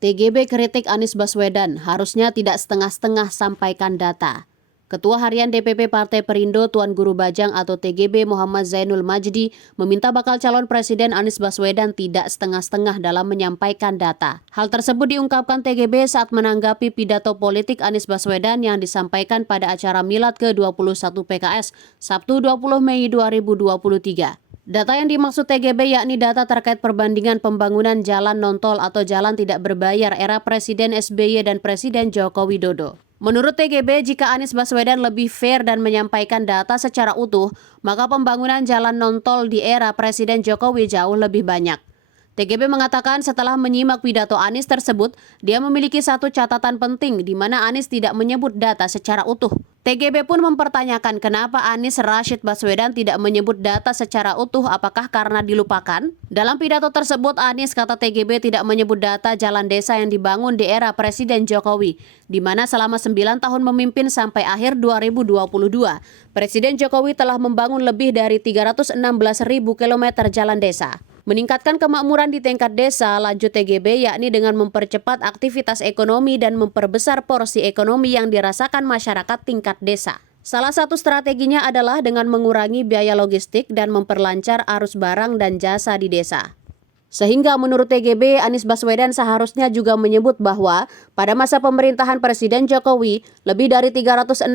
TGB kritik Anies Baswedan, harusnya tidak setengah-setengah sampaikan data. Ketua Harian DPP Partai Perindo Tuan Guru Bajang atau TGB Muhammad Zainul Majdi meminta bakal calon Presiden Anies Baswedan tidak setengah-setengah dalam menyampaikan data. Hal tersebut diungkapkan TGB saat menanggapi pidato politik Anies Baswedan yang disampaikan pada acara Milad ke-21 PKS Sabtu 20 Mei 2023. Data yang dimaksud TGB yakni data terkait perbandingan pembangunan jalan non-tol atau jalan tidak berbayar era Presiden SBY dan Presiden Joko Widodo. Menurut TGB, jika Anies Baswedan lebih fair dan menyampaikan data secara utuh, maka pembangunan jalan non-tol di era Presiden Jokowi jauh lebih banyak. TGB mengatakan setelah menyimak pidato Anies tersebut, dia memiliki satu catatan penting di mana Anies tidak menyebut data secara utuh. TGB pun mempertanyakan kenapa Anies Rashid Baswedan tidak menyebut data secara utuh, apakah karena dilupakan? Dalam pidato tersebut, Anies, kata TGB, tidak menyebut data jalan desa yang dibangun di era Presiden Jokowi, di mana selama 9 tahun memimpin sampai akhir 2022, Presiden Jokowi telah membangun lebih dari 316.000 km jalan desa. Meningkatkan kemakmuran di tingkat desa, lanjut TGB, yakni dengan mempercepat aktivitas ekonomi dan memperbesar porsi ekonomi yang dirasakan masyarakat tingkat desa. Salah satu strateginya adalah dengan mengurangi biaya logistik dan memperlancar arus barang dan jasa di desa. Sehingga menurut TGB, Anies Baswedan seharusnya juga menyebut bahwa pada masa pemerintahan Presiden Jokowi, lebih dari 316.000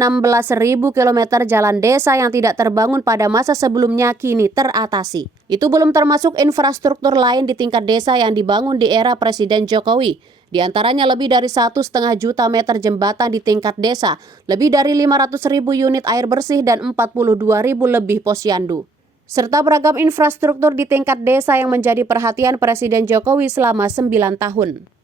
km jalan desa yang tidak terbangun pada masa sebelumnya kini teratasi. Itu belum termasuk infrastruktur lain di tingkat desa yang dibangun di era Presiden Jokowi. Di antaranya lebih dari 1,5 juta meter jembatan di tingkat desa, lebih dari 500.000 unit air bersih dan 42.000 lebih posyandu, serta beragam infrastruktur di tingkat desa yang menjadi perhatian Presiden Jokowi selama 9 tahun.